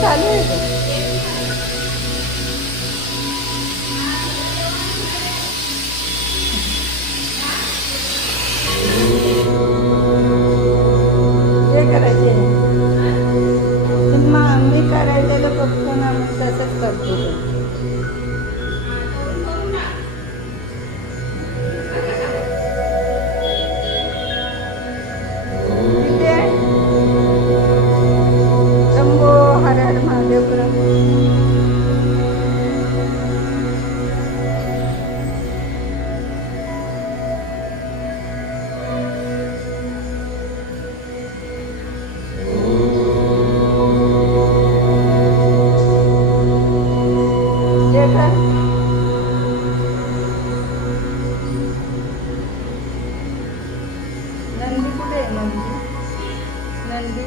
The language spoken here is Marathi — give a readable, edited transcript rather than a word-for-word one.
चालू आहे का? हे करायचे मी करायला बघतो ना, मग तसंच करतो तो. तिथे शंभो हर हर महादेव प्रभू. नंदी कुठे आहे? नंदी नंदी